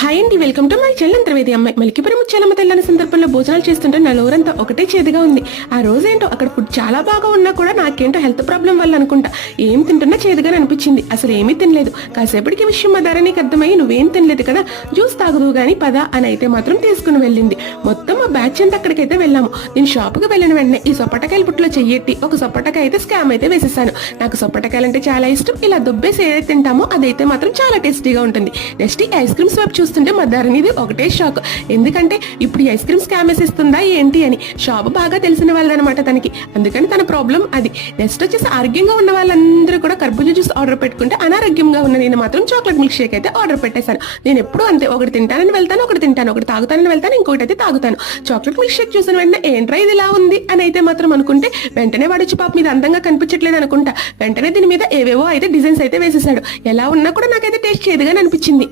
Hi అండి, welcome to my channel Trivedi అమ్మాయి. మలికిపురం ముత్యాలమ్మ తెల్లని సందర్భంలో భోజనాలు చేస్తుంటే నా నోరంతా ఒకటే చేదుగా ఉంది. ఆ రోజు ఏంటో అక్కడ ఫుడ్ చాలా బాగా ఉన్నా కూడా నాకేంటో హెల్త్ ప్రాబ్లం వల్ల అనుకుంటా ఏం తింటున్నా చేదుగా అనిపించింది. అసలు ఏమీ తినలేదు. కాసేపటికి విషయం మా ధర నీకు అర్థమయ్యి నువ్వేం తినలేదు కదా, జ్యూస్ తాగదు గానీ పద అని అయితే మాత్రం తీసుకుని వెళ్ళింది. మొత్తం మా బ్యాచ్ అంతా అక్కడికైతే వెళ్ళాము. నేను షాప్కి వెళ్ళిన వెంటనే ఈ సొప్పటకాయల పుట్టులో చెయ్యెట్టి ఒక సొప్పటకాయ అయితే స్కామ్ అయితే వేసేసాను. నాకు సొప్పటకాయలు అంటే చాలా ఇష్టం. ఇలా దుబ్బేసి ఏదైతే తింటామో అదైతే మాత్రం చాలా టేస్టీగా ఉంటుంది. నెక్స్ట్ ఈ ఐస్ క్రీమ్స్ వైపు చూస్తుంటే మా ధరణిది ఒకటే షాక్. ఎందుకంటే ఇప్పుడు ఈ ఐస్ క్రీమ్ స్కామ్ వేసిస్తుందా ఏంటి అని. షాప్ బాగా తెలిసిన వాళ్ళదనమాట తనకి, అందుకని తన ప్రాబ్లం అది. నెక్స్ట్ వచ్చేసి ఆరోగ్యంగా ఉన్న వాళ్ళందరూ కూడా కర్బూజా జ్యూస్ ఆర్డర్ పెట్టుకుంటే అనారోగ్యంగా ఉన్న నేను మాత్రం చాక్లెట్ మిల్క్ షేక్ అయితే ఆర్డర్ పెట్టేశాను. నేను ఎప్పుడు అంతే, ఒకటి తింటానని వెళ్తాను, ఒకటి తింటాను, ఒకటి తాగుతానని వెళ్తాను, ఇంకోటి అయితే తాగుతాను. చాక్లెట్ మిల్క్ షేక్ చూసిన వెంటనే ఏంట్రా ఇది ఇలా ఉంది అని అయితే మాత్రం అనుకుంటే వెంటనే వాడొచ్చి పాప మీద అందంగా కనిపించట్లేదు అనుకుంటా వెంటనే దీని మీద ఏవేవో అయితే డిజైన్స్ అయితే వేసేసాడు. ఎలా ఉన్నా కూడా నాకైతే టేస్ట్ చేయదుగానే అనిపించింది.